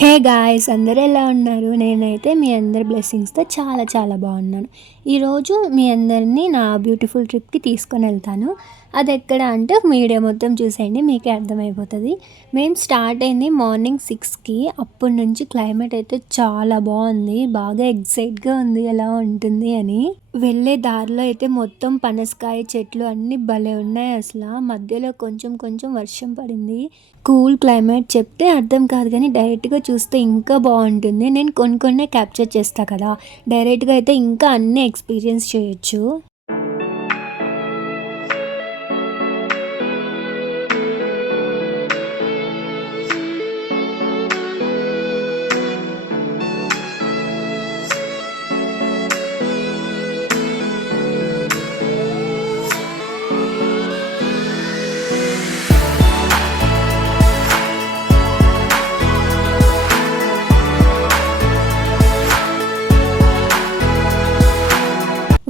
Hey guys, అందరూ ఎలా ఉన్నారు? నేనైతే మీ అందరి బ్లెస్సింగ్స్తో చాలా చాలా బాగున్నాను. ఈరోజు మీ అందరినీ నా బ్యూటిఫుల్ ట్రిప్కి తీసుకొని వెళ్తాను. అది ఎక్కడ అంటే వీడియో మొత్తం చూసేయండి, మీకే అర్థమైపోతుంది. మేము స్టార్ట్ అయింది మార్నింగ్ 6కి. అప్పటి నుంచి క్లైమేట్ అయితే చాలా బాగుంది, బాగా ఎగ్జైట్గా ఉంది ఎలా ఉంటుంది అని. వెళ్ళే దారిలో అయితే మొత్తం పనసకాయ చెట్లు అన్నీ భలే ఉన్నాయి. అసలు మధ్యలో కొంచెం కొంచెం వర్షం పడింది. కూల్ క్లైమేట్ చెప్తే అర్థం కాదు, కానీ డైరెక్ట్గా చూస్తే ఇంకా బాగుంటుంది. నేను కొన్ని క్యాప్చర్ చేస్తా కదా, డైరెక్ట్గా అయితే ఇంకా అన్నీ ఎక్స్పీరియన్స్ చేయొచ్చు.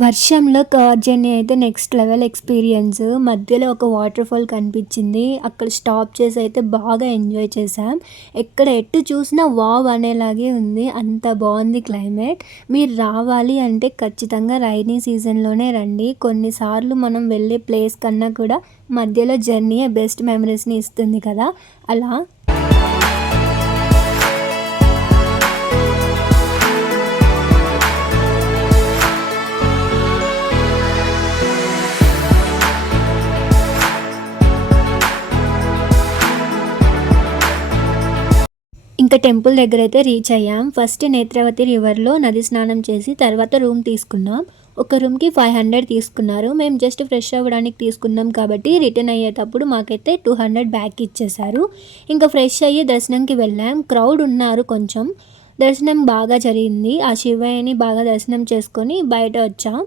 వర్షంలో కార్ జర్నీ అయితే నెక్స్ట్ లెవెల్ ఎక్స్పీరియన్స్. మధ్యలో ఒక వాటర్ ఫాల్ కనిపించింది, అక్కడ స్టాప్ చేసి అయితే బాగా ఎంజాయ్ చేసాం. ఎక్కడ ఎటు చూసినా వావ్ అనేలాగే ఉంది, అంత బాగుంది క్లైమేట్. మీరు రావాలి అంటే ఖచ్చితంగా రైనీ సీజన్లోనే రండి. కొన్నిసార్లు మనం వెళ్ళే ప్లేస్ కన్నా కూడా మధ్యలో జర్నీయే బెస్ట్ మెమరీస్ని ఇస్తుంది కదా, అలా. ఇంకా టెంపుల్ దగ్గర అయితే రీచ్ అయ్యాం. ఫస్ట్ నేత్రవతి రివర్లో నది స్నానం చేసి తర్వాత రూమ్ తీసుకున్నాం. ఒక రూమ్కి 500 తీసుకున్నారు. మేము జస్ట్ ఫ్రెష్ అవ్వడానికి తీసుకున్నాం కాబట్టి రిటర్న్ అయ్యేటప్పుడు మాకైతే 200 బ్యాక్ ఇచ్చేశారు. ఇంకా ఫ్రెష్ అయ్యి దర్శనంకి వెళ్ళాం. క్రౌడ్ ఉన్నారు కొంచెం. దర్శనం బాగా జరిగింది. ఆ శివయ్యని బాగా దర్శనం చేసుకొని బయట వచ్చాం.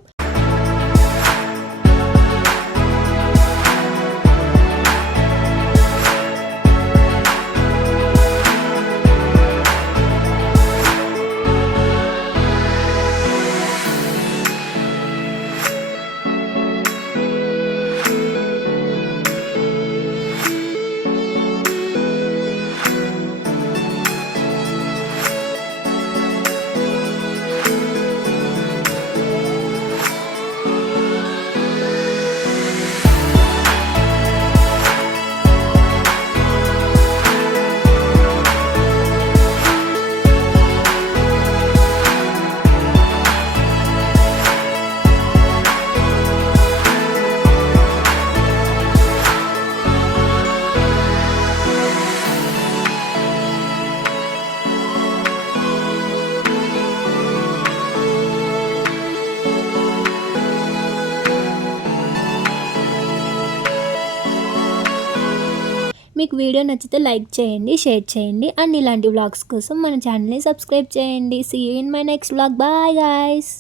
మీకు వీడియో నచ్చితే లైక్ చేయండి, షేర్ చేయండి, అండ్ ఇలాంటి వ్లాగ్స్ కోసం మన ఛానల్ని సబ్స్క్రైబ్ చేయండి. See you in my next vlog. Bye guys.